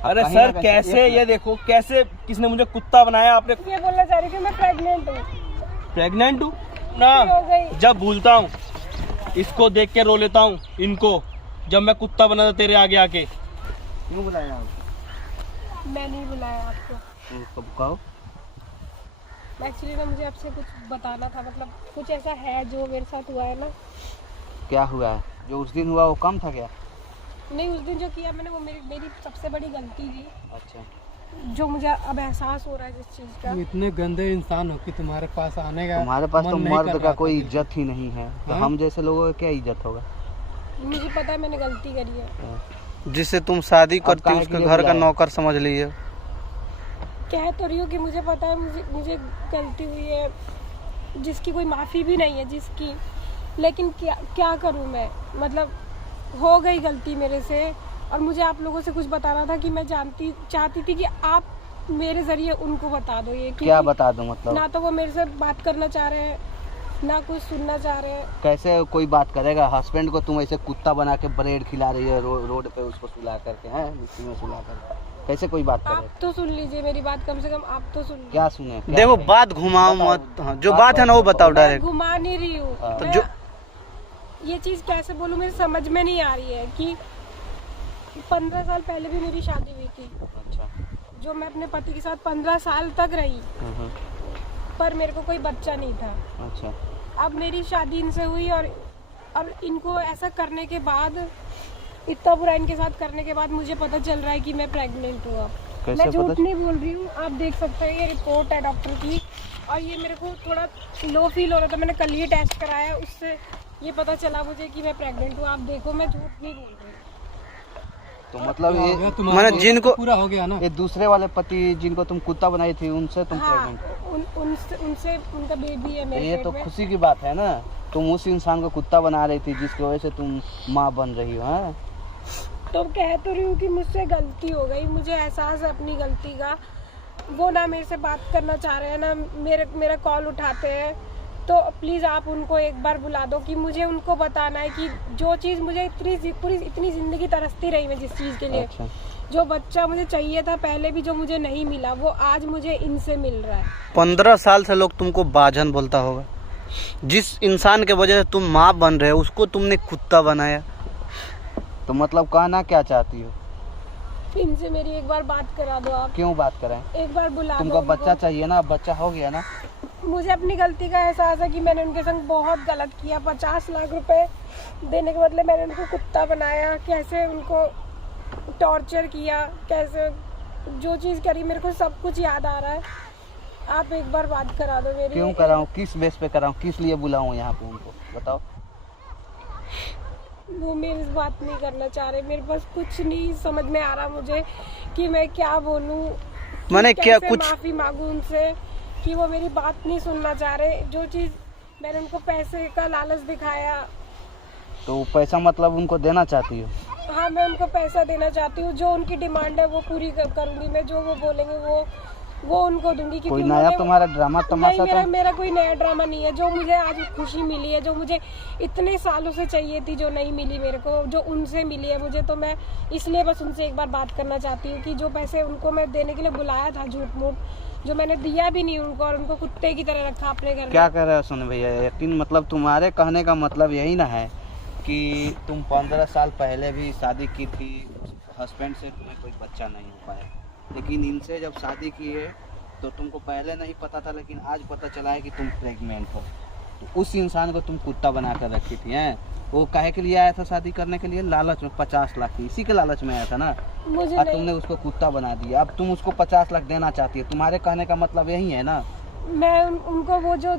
अरे सर कैसे, ये देखो कैसे, किसने मुझे कुत्ता बनाया? आपने ये बोलना चाह रही कि मैं प्रेग्नेंट हूँ। प्रेग्नेंट हूँ ना? जब भूलता हूँ इसको देख के रो लेता हूँ इनको, जब मैं कुत्ता बना था तेरे आगे आके। क्यों बुलाया आपको? मैं नहीं बुलाया आपको। कब कहो? एक्चुअली ना मुझे आपसे कुछ बताना था, मतलब कुछ ऐसा है जो मेरे साथ हुआ है ना। क्या हुआ है? जो उस दिन हुआ वो कम था क्या? नहीं, उस दिन जो किया मैंने वो मेरी सबसे बड़ी गलती थी। अच्छा, जो मुझे अब एहसास हो रहा है जिस चीज़ का। तुम इतने गंदे इंसान हो कि तुम्हारे पास आने का तुम्हारे पास तो मन नहीं मर्द कर का रहा कोई था। इज्जत ही नहीं है, तो हाँ? हम जैसे लोगों का क्या इज्जत होगा? मुझे पता है मैंने गलती करी है। जिससे तुम शादी अब करती काहे उसके के लिए घर का बुलाया? नौकर समझ लीजिए। कह तो रही हूँ कि मुझे पता है मुझे गलती हुई है, जिसकी कोई माफ़ी भी नहीं है जिसकी, लेकिन क्या करूँ मैं? मतलब हो गई गलती मेरे से, और मुझे आप लोगों से कुछ बताना था कि मैं चाहती थी कि आप मेरे ज़रिए उनको बता दो ये। क्या बता दूं? मतलब ना तो वो मेरे से बात करना चाह रहे हैं, ना कुछ सुनना चाह रहे हैं। कैसे कोई बात करेगा? हस्बैंड को तुम ऐसे कुत्ता बना के ब्रेड खिला रही है रोड पे, उसको सुला करके, हैं मिट्टी में सुला करके, कैसे कोई बात आप करेगा? तो सुन लीजिए मेरी बात, कम से कम आप तो सुन लीजिए। क्या सुने? क्या देखो है? बात घुमाओ बताओ। मत, हाँ, जो बात है ना वो बताओ मैं डायरेक्ट। घुमा नहीं रही हूँ। हाँ। तो मैं जो ये चीज़ कैसे बोलूँ, मेरे समझ में नहीं आ रही है कि 15 साल पहले भी मेरी शादी हुई थी, अच्छा। जो मैं अपने पति के साथ 15 साल तक रही, हम्म, पर मेरे को कोई बच्चा नहीं था। अच्छा। अब मेरी शादी इनसे हुई, और इनको ऐसा करने के बाद, इतना बुरा इनके साथ करने के बाद मुझे पता चल रहा है कि मैं प्रेग्नेंट हूँ। अब कैसे मैं झूठ पता? नहीं बोल रही हूँ, आप देख सकते हैं, ये रिपोर्ट है डॉक्टर की, और ये मेरे को थोड़ा लो फील हो रहा था, मैंने कल ही टेस्ट कराया, उससे ये पता चला मुझे कि मैं प्रेग्नेंट हूँ। आप देखो मैं झूठ नहीं बोल रही। तो मतलब हो ये गया तुम्हारा, मैंने जिनको पूरा हो गया ना। ये दूसरे वाले पति जिनको तुम कुत्ता बनाई थी उनसे तुम हाँ, प्रेग्नेंट? उनसे उनका बेबी है मेरे ये पेट तो में। खुशी की बात है ना, तुम उस इंसान को कुत्ता बना रही थी जिसकी वजह से तुम माँ बन रही हो। हैं? तो कह तो रही हूँ कि मुझसे गलती हो गई, मुझे एहसास है अपनी गलती का। वो ना मेरे से बात करना चाह रहे हैं, ना मेरा कॉल उठाते हैं। तो प्लीज़ आप उनको एक बार बुला दो कि मुझे उनको बताना है कि जो चीज़ मुझे इतनी ज़िंदगी तरसती रही मैं जिस चीज़ के लिए, अच्छा। जो बच्चा मुझे चाहिए था पहले भी, जो मुझे नहीं मिला, वो आज मुझे इनसे मिल रहा है। 15 साल से लोग तुमको बाजन बोलता होगा। जिस इंसान के वजह से तुम माँ बन रहे हो उसको तुमने कुत्ता बनाया। तो मतलब कहना क्या चाहती हो? इनसे मेरी एक बार बात करा दो आप। क्यों बात करें? एक बार बुला दो तुमको उनको। बच्चा चाहिए ना? बच्चा हो गया ना? मुझे अपनी गलती का एहसास है कि मैंने उनके संग बहुत गलत किया। 50 लाख रुपए देने के बदले मैंने उनको कुत्ता बनाया, कैसे उनको टॉर्चर किया, कैसे जो चीज़ करी, मेरे को सब कुछ याद आ रहा है। आप एक बार बात करा दो मेरी। क्यों कराऊं? किस बेस पे कराऊं? किस लिए बुलाऊं यहाँ पे उनको? बताओ। वो मेरी बात नहीं करना चाह रहे, मेरे पास कुछ नहीं समझ में आ रहा मुझे कि मैं क्या बोलूं, मैंने क्या कैसे कुछ माफ़ी मांगूं उनसे कि वो मेरी बात नहीं सुनना चाह रहे। जो चीज़ मैंने उनको पैसे का लालच दिखाया। तो पैसा मतलब उनको देना चाहती हो? हाँ, मैं उनको पैसा देना चाहती हूँ, जो उनकी डिमांड है वो पूरी करूँगी मैं, जो वो बोलेंगे वो उनको दूंगी। कोई नया तुम्हारा ड्रामा तमाशा? नहीं, तो मेरा कोई नया ड्रामा नहीं है। जो मुझे आज खुशी मिली है, जो मुझे इतने सालों से चाहिए थी, जो नहीं मिली मेरे को, जो उनसे मिली है मुझे, तो मैं इसलिए बस उनसे एक बार बात करना चाहती हूँ कि जो पैसे उनको मैं देने के लिए बुलाया था झूठ मूठ, जो मैंने दिया भी नहीं उनको, और उनको कुत्ते की तरह रखा अपने घर में। क्या कह रहे हो? सुन भैया, यकीन मतलब तुम्हारे कहने का मतलब यही ना है कि तुम 15 साल पहले भी शादी की थी, हस्बैंड से तुम्हें कोई बच्चा नहीं हो पाया, लेकिन इनसे जब शादी की है तो तुमको पहले नहीं पता था, लेकिन आज पता चला है कि तुम प्रेग्नेंट हो। तो उस इंसान को तुम कुत्ता बना कर रखी थी, हैं? वो काहे के लिए आया था शादी करने के लिए? लालच में, 50 लाख की, इसी के लालच में आया था ना। मुझे और नहीं, तुमने उसको कुत्ता बना दिया, अब तुम उसको 50 लाख देना चाहती है। तुम्हारे कहने का मतलब यही है ना? मैं उनको वो जो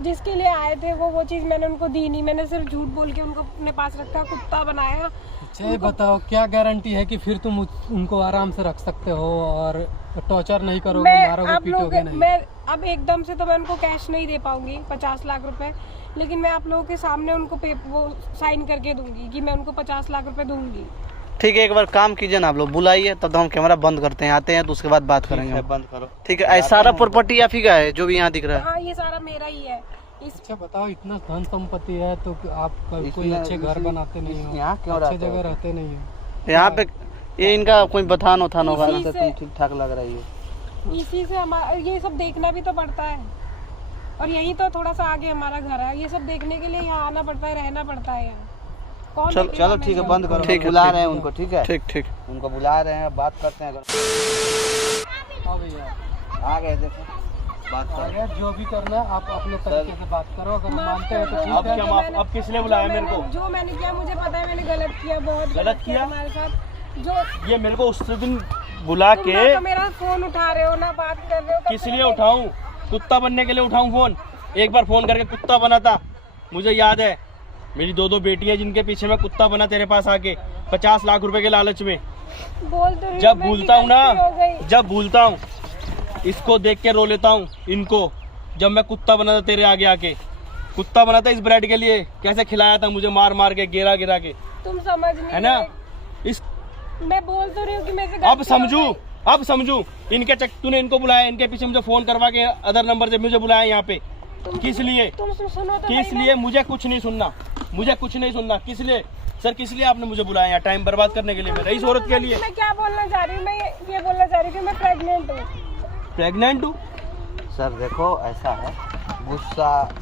जिसके लिए आए थे वो चीज़ मैंने उनको दी नहीं, मैंने सिर्फ झूठ बोल के उनको अपने पास रखा, कुत्ता बनाया। अच्छा ये बताओ, क्या गारंटी है कि फिर तुम उनको आराम से रख सकते हो और टॉर्चर नहीं करोगे, मारोगे पीटोगे नहीं? मैं अब एकदम से तो मैं उनको कैश नहीं दे पाऊंगी 50 लाख रुपए, लेकिन मैं आप लोगों के सामने उनको वो साइन करके दूंगी कि मैं उनको 50 लाख रुपए दूंगी। ठीक है, एक बार काम कीजिए ना आप लोग, बुलाइए, तब तो हम कैमरा बंद करते हैं, आते हैं तो उसके बाद बात करेंगे। बंद करो। ठीक है, सारा प्रॉपर्टी आप ही का है जो भी यहाँ दिख रहा है? हाँ, ये सारा मेरा ही है। अच्छा बताओ, इतना धन संपत्ति है तो आप कोई इसमें- अच्छे घर बनाते नहीं हो, यहाँ क्यों अच्छे रहते हो? जगह रहते नहीं हो? ये इनका कोई बथान उथान होगा। इसी तो से- ठीक ठाक लग रही है। इसी से हमारा ये सब देखना भी तो पड़ता है, और यही तो थोड़ा सा आगे हमारा घर है, ये सब देखने के लिए यहाँ आना पड़ता है, रहना पड़ता है यहाँ। कौन चल- देखेगा चलो मेरे ठीक है, को? बंद करो। ठीक है, बुला ठीक रहे हैं उनको, ठीक है, ठीक ठीक। उनको बुला रहे हैं, बात करते हैं। अगर हाँ भैया आ गए देखो, बात कर। अगर जो भी करना है आप अपने तरीके से बात करो, अगर माफ मानते हैं तो कर दो। ठीक अब है। क्या जो माफ- मैंने- अब किसने बुलाया जो मेरे को? जो मैंने किया मुझे पता है, मैंने गलत किया, बहुत गलत किया? हमारे साथ। जो ये मेरे को उस दिन बुला तुम के ना तो मेरा फोन उठा रहे हो ना बात कर रहे हो, कब किस से लिए मैं- उठाऊं? कुत्ता बनने के लिए उठाऊं फोन? एक बार फोन करके कुत्ता बना था, मुझे याद है। मेरी दो बेटियां जिनके पीछे मैं कुत्ता बना तेरे पास आके 50 लाख रुपए के लालच में। बोल तो रही हूँ, जब मेरी भूलता हूँ ना, गलती हो गई। जब भूलता हूँ इसको देख के रो लेता हूँ इनको। जब मैं कुत्ता बना था तेरे आगे आके, कुत्ता बना था इस ब्रेड के लिए, कैसे खिलाया था मुझे मार मार के, गिरा गिरा के, तुम समझ नहीं है ना? रहे। इस मैं बोल तो रही हूँ कि मेरे से अब गलती हो समझू, गई। अब समझू। इनके तूने इनको बुलाया, इनके पीछे मुझे फोन करवा के अदर नंबर से मुझे बुलाया यहाँ पे। किस लिए? तुम सुनो तो किस सही लिए? ना। मुझे कुछ नहीं सुनना, मुझे कुछ नहीं सुनना। किस लिए सर, किस लिए आपने मुझे बुलाया यहाँ? टाइम बर्बाद करने के लिए मेरा, इस औरत के लिए? मैं क्या बोलना चाह रही हूँ, मैं ये बोलना चाह रही थी, मैं प्रेग्नेंट हूँ। प्रेग्नेंट हूँ? सर देखो, ऐसा है, गुस्सा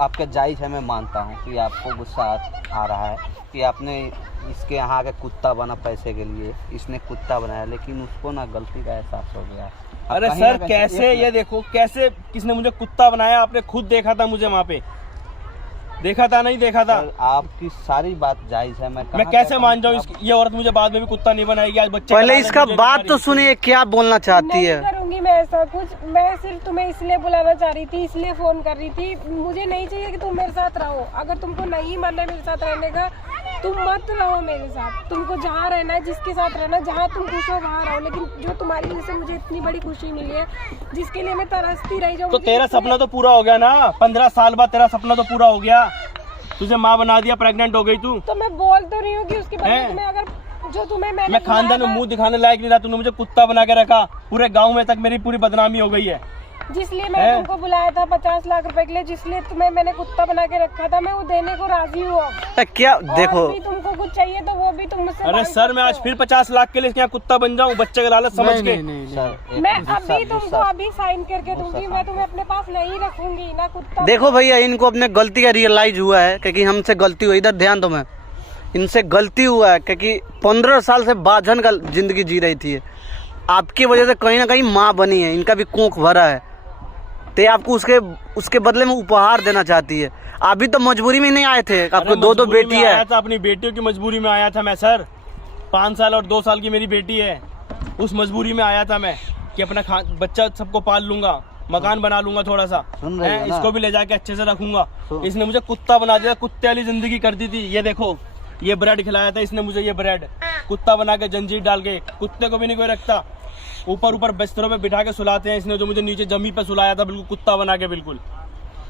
आपके जायज़ है, मैं मानता हूँ कि आपको गुस्सा आ रहा है कि आपने इसके यहाँ के कुत्ता बना पैसे के लिए, इसने कुत्ता बनाया, लेकिन उसको ना गलती का एहसास हो गया। अब अरे कहीं सर ना कहीं- कैसे? एक ये देखो कैसे, किसने मुझे कुत्ता बनाया? आपने खुद देखा था मुझे वहाँ पे, देखा था नहीं देखा था? सर, आपकी सारी बात जायज़ है, मैं मैं कहाँ कैसे कहता मान हूँ जाऊँ कि ये औरत मुझे बाद में भी कुत्ता नहीं बनाएगी? आज बच्चे पहले का इसका लालच मुझे बात दिखा तो रही है। सुनिए, क्या बोलना चाहती नहीं है। करूंगी मैं ऐसा कुछ, मैं सिर्फ तुम्हें इसलिए बुलाना चाह रही थी, इसलिए फोन कर रही थी। मुझे नहीं चाहिए कि तुम मेरे साथ रहो। अगर तुमको नहीं मन है मेरे साथ रहने का, तुम मत रहो मेरे साथ। तुमको जहाँ रहना है, जिसके साथ रहना, जहाँ तुम खुश हो वहाँ रहो। लेकिन जो तुम्हारी वजह से मुझे इतनी बड़ी खुशी मिली है, जिसके लिए मैं तरसती रही, जो तो मुझे तेरा इतने- सपना तो पूरा हो गया ना? 15 साल बाद तेरा सपना तो पूरा हो गया, तुझे माँ बना दिया, प्रेग्नेंट हो गई तू। तो मैं बोल तो रही हूँ कि उसके बाद हैं? तुम्हें, अगर जो तुम्हें मैंने मैं खानदान में बुलाया मुंह दिखाने लायक नहीं रहा, तूने मुझे कुत्ता बना के रखा। पूरे गांव में तक मेरी पूरी बदनामी हो गई है। था, जिसलिए मैंने हैं? तुमको बुलाया था 50 लाख रुपए के लिए, जिसलिए तुम्हें मैंने कुत्ता बना के रखा था, मैं वो देने को राजी हूँ। क्या और देखो, भी तुमको कुछ चाहिए तो वो भी तुम मुझसे अरे मांग सर, मैं आज सकते फिर 50 लाख के लिए यहाँ कुत्ता बन जाऊँ, बच्चे का लालच समझ नहीं, के? नहीं, नहीं, सर, नहीं। एक मैं गुस्सा- अभी तुमको गुस्सा- अभी साइन करके दूंगी, मैं तुम्हें अपने पास नहीं रखूंगी ना कुत्ता। देखो भैया, इनको अपने गलती का रियलाइज हुआ है क्योंकि हमसे गलती हुई। इधर ध्यान दो, मैं इनसे गलती हुआ है क्योंकि 15 साल से बाझन का जिंदगी जी रही थी। आपकी वजह से कहीं ना कहीं माँ बनी है, इनका भी कोख भरा है, तो ये आपको उसके बदले में उपहार देना चाहती है। अभी तो मजबूरी में नहीं आए थे, आपको अरे दो मजबूरी बेटी में है। आया था, अपनी बेटियों की मजबूरी में आया था मैं सर। 5 साल और 2 साल की मेरी बेटी है, उस मजबूरी में आया था मैं कि अपना बच्चा सबको पाल लूंगा, मकान बना लूंगा थोड़ा सा, सुन रही हो ना? इसको भी ले जाके अच्छे से रखूंगा। सुन। इसने मुझे कुत्ता बना दिया, कुत्ते वाली जिंदगी कर दी थी। ये देखो, ये ब्रेड खिलाया था इसने मुझे, ये ब्रेड कुत्ता बना के जंजीर डाल के। कुत्ते को भी नहीं कोई रखता, ऊपर बिस्तरों पे बिठा के सुलाते हैं। इसने जो मुझे नीचे जमीन पे सुलाया था, बिल्कुल कुत्ता बना के, बिल्कुल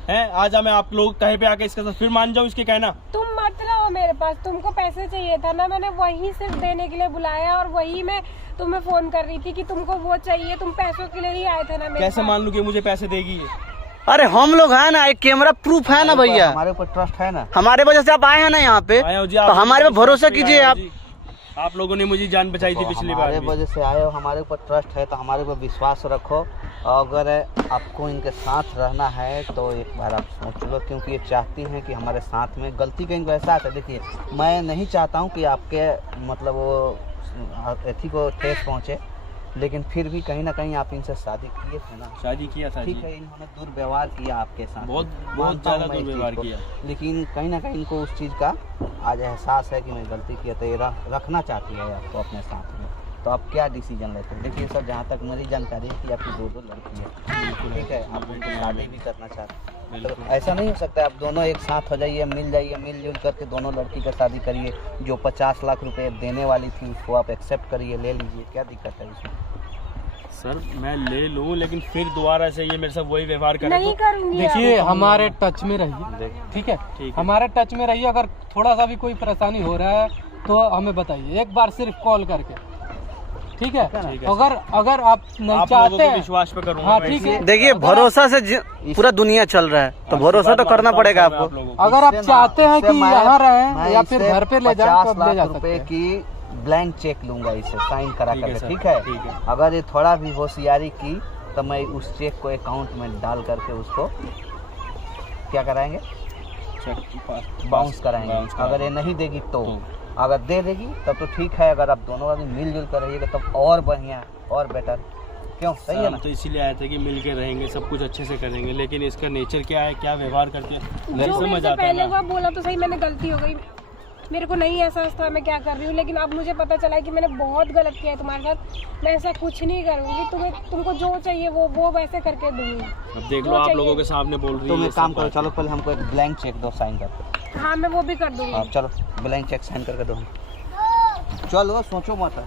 है। आज मैं आप लोग कहीं पे आके इसके साथ फिर मान जाऊँ इसके कहना? तुम मत रहो मेरे पास, तुमको पैसे चाहिए था ना, मैंने वही सिर्फ देने के लिए बुलाया, और वही मैं तुम्हें फोन कर रही थी कि तुमको वो चाहिए, तुम पैसों के लिए ही आए थे ना मेरे कैसे पास। मान लूं कि मुझे पैसे देगी ये? अरे हम लोग है ना, एक कैमरा प्रूफ है ना भैया, हमारे ऊपर ट्रस्ट है ना। हमारे वजह से आप आए हैं ना यहाँ पे, आया हूं जी, तो आप हमारे पे भरोसा कीजिए। आप आप लोगों ने मुझे जान बचाई थी तो पिछली बार हमारे भी। वजह से आए हो, हमारे ऊपर ट्रस्ट है तो हमारे ऊपर विश्वास रखो। अगर आपको इनके साथ रहना है तो एक बार आप सोच लो, क्योंकि ये चाहती हैं कि हमारे साथ में गलती का इनको एहसास है। देखिए, मैं नहीं चाहता हूँ कि आपके मतलब वो एथी को ठेस पहुँचे, लेकिन फिर भी कहीं ना कहीं आप इनसे शादी किए थे ना। शादी किया था ठीक जी, है, इन्होंने दुर्व्यवहार किया आपके साथ, बहुत मानता हूं ज्यादा मैं इस दुर्व्यवहार चीज़ को। किया। लेकिन कहीं ना कहीं इनको उस चीज़ का आज एहसास है कि मैं गलती किया, तो ये रखना चाहती है आपको अपने साथ में। तो आप क्या डिसीजन लेते हैं? देखिए सर, जहाँ तक मेरी जानकारी है कि आपकी 2 लड़की है, ठीक है, आप उनको शादी भी करना चाहते हैं, तो ऐसा नहीं हो सकता आप दोनों एक साथ हो जाइए, मिलजुल करके दोनों लड़की का शादी करिए। जो 50 लाख रुपए देने वाली थी उसको आप एक्सेप्ट करिए, ले लीजिए, क्या दिक्कत है इसमें? सर मैं ले लूं, लेकिन फिर दोबारा से ये मेरे साथ वही व्यवहार करे नहीं तो करूंगी। देखिए, अब। हमारे टच में रहिए, ठीक है? ठीक है। हमारे टच में रहिए। अगर थोड़ा सा भी कोई परेशानी हो रहा है तो हमें बताइए, एक बार सिर्फ कॉल करके, ठीक है? ठीक है। अगर आप नहीं आप लोगों चाहते के हैं, विश्वास पे करूंगा हाँ मैं ठीक इसे। है। देखिए, अगर भरोसा से पूरा दुनिया चल रहा है, तो भरोसा तो करना पड़ेगा आपको। अगर आप इससे ना- चाहते हैं इससे कि मैं- यहाँ रहें मैं या फिर इससे घर पे ले जाएं तो 50 अब ले जा लाख सकते रुपए हैं। की ब्लैंक चेक लूंगा इसे साइन करा ठीक है करके, सर, ठीक है? ठीक है। अगर ये थोड़ा भी होशियारी की तो मैं उस चेक को अकाउंट में डाल करके उसको क्या कराएंगे, बाउंस कराएंगे। अगर ये नहीं देगी तो, अगर दे देगी तब तो ठीक है, अगर आप दोनों आदमी मिलजुल कर रहिएगा तब और बढ़िया और बेटर, क्यों? सही है ना? तो इसीलिए आए थे कि मिल के रहेंगे, सब कुछ अच्छे से करेंगे, लेकिन इसका नेचर क्या है, क्या व्यवहार करते हैं, नहीं जो मेरे समझ से आता है पहले ना। हुआ बोला तो सही, मैंने गलती हो गई, मेरे को नहीं एहसास था मैं क्या कर रही हूँ, लेकिन अब मुझे पता चला है कि मैंने बहुत गलत किया है तुम्हारे साथ। मैं ऐसा कुछ नहीं करूँगी, तुमको जो चाहिए वो वैसे करके दूंगी। अब देख लो, जो आप चाहिए। लोगों के सामने बोल रही तुम है एक काम करो, चलो पहले हमको एक ब्लैंक चेक दो साइन करके। हाँ मैं वो भी कर दूंगी। हाँ चलो ब्लैंक चेक साइन करके दो। चलो सोचो मत।